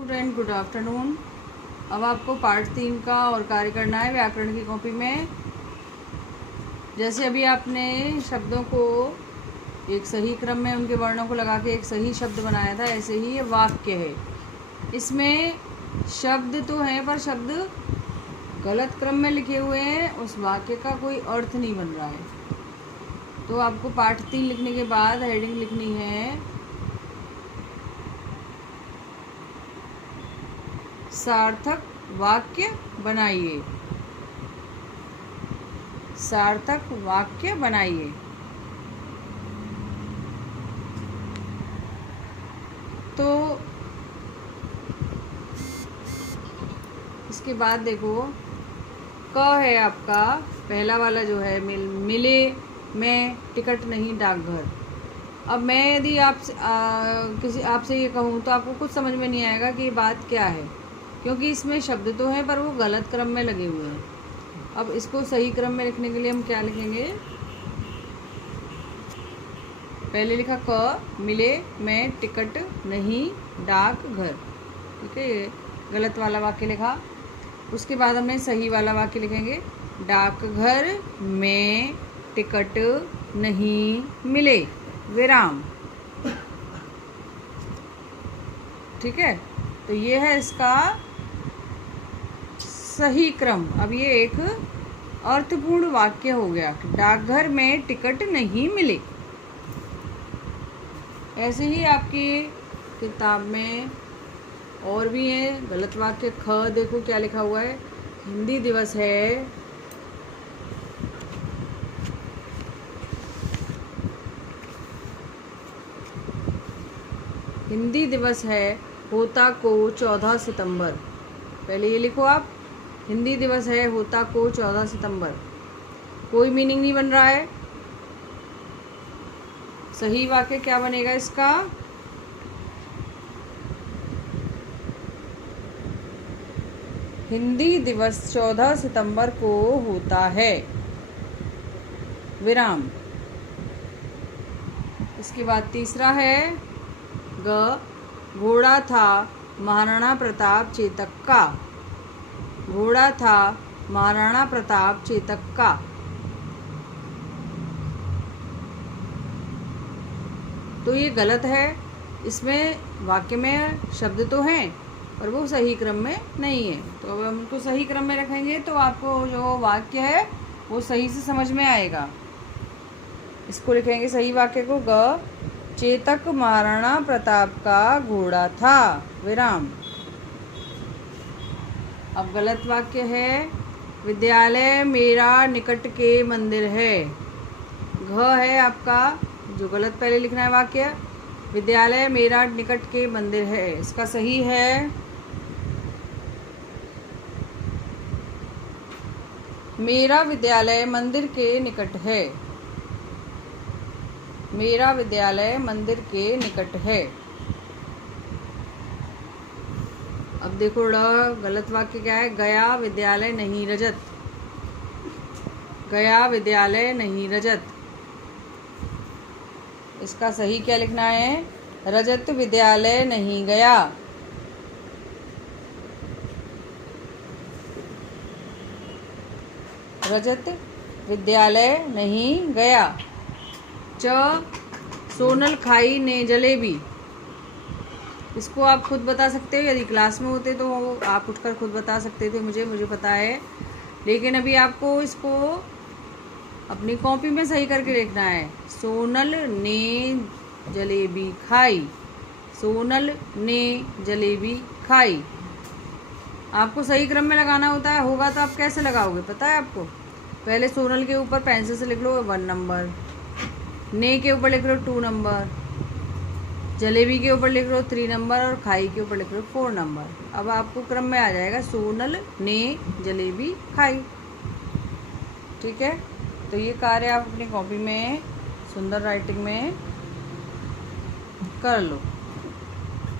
Student, good afternoon. अब आपको part 3 का और कार्य करना है व्याकरण की कॉपी में। जैसे अभी आपने शब्दों को एक सही क्रम में उनके वर्णों को लगा के एक सही शब्द बनाया था, ऐसे ही ये वाक्य है। इसमें शब्द तो हैं पर शब्द गलत क्रम में लिखे हुए हैं, उस वाक्य का कोई अर्थ नहीं बन रहा है। तो आपको पार्ट 3 लिखने के बाद हेडिंग लिखनी है सार्थक वाक्य बनाइए। सार्थक वाक्य बनाइए। तो इसके बाद देखो, क है आपका पहला वाला जो है, मिले मैं टिकट नहीं डाकघर। अब मैं यदि आपसे ये कहूँ तो आपको कुछ समझ में नहीं आएगा कि ये बात क्या है, क्योंकि इसमें शब्द तो हैं पर वो गलत क्रम में लगे हुए हैं। अब इसको सही क्रम में लिखने के लिए हम क्या लिखेंगे? पहले लिखा क, मिले मैं टिकट नहीं डाकघर, ठीक है, ये गलत वाला वाक्य लिखा। उसके बाद हमें सही वाला वाक्य लिखेंगे, डाकघर में टिकट नहीं मिले, विराम। ठीक है, तो ये है इसका सही क्रम। अब ये एक अर्थपूर्ण वाक्य हो गया, डाकघर में टिकट नहीं मिले। ऐसे ही आपकी किताब में और भी है गलत वाक्य। ख देखो क्या लिखा हुआ है, हिंदी दिवस है, हिंदी दिवस है होता को 14 सितंबर। पहले ये लिखो आप, हिंदी दिवस है होता को 14 सितंबर। कोई मीनिंग नहीं बन रहा है। सही वाक्य क्या बनेगा इसका? हिंदी दिवस 14 सितंबर को होता है, विराम। इसके बाद तीसरा है ग, घोड़ा था महाराणा प्रताप चेतक का। घोड़ा था महाराणा प्रताप चेतक का। तो ये गलत है। इसमें वाक्य में शब्द तो हैं पर वो सही क्रम में नहीं है। तो अब हम उनको सही क्रम में रखेंगे तो आपको जो वाक्य है वो सही से समझ में आएगा। इसको लिखेंगे सही वाक्य को, ग, चेतक महाराणा प्रताप का घोड़ा था, विराम। अब गलत वाक्य है, विद्यालय मेरा निकट के मंदिर है। घ है आपका जो गलत पहले लिखना है वाक्य, विद्यालय मेरा निकट के मंदिर है। इसका सही है, मेरा विद्यालय मंदिर के निकट है। मेरा विद्यालय मंदिर के निकट है। अब देखो गलत वाक्य क्या है, गया विद्यालय नहीं रजत। गया विद्यालय नहीं रजत। इसका सही क्या लिखना है, रजत विद्यालय नहीं गया। रजत विद्यालय नहीं गया। च, सोनल खाई ने जलेबी। इसको आप खुद बता सकते हो, यदि क्लास में होते तो आप उठकर खुद बता सकते थे, मुझे पता है। लेकिन अभी आपको इसको अपनी कॉपी में सही करके लिखना है। सोनल ने जलेबी खाई। सोनल ने जलेबी खाई। आपको सही क्रम में लगाना होगा तो आप कैसे लगाओगे पता है आपको? पहले सोनल के ऊपर पेंसिल से लिख लो 1 नंबर, ने के ऊपर लिख लो 2 नंबर, जलेबी के ऊपर लिख लो 3 नंबर और खाई के ऊपर लिख लो 4 नंबर। अब आपको क्रम में आ जाएगा सोनल ने जलेबी खाई। ठीक है, तो ये कार्य आप अपनी कॉपी में सुंदर राइटिंग में कर लो।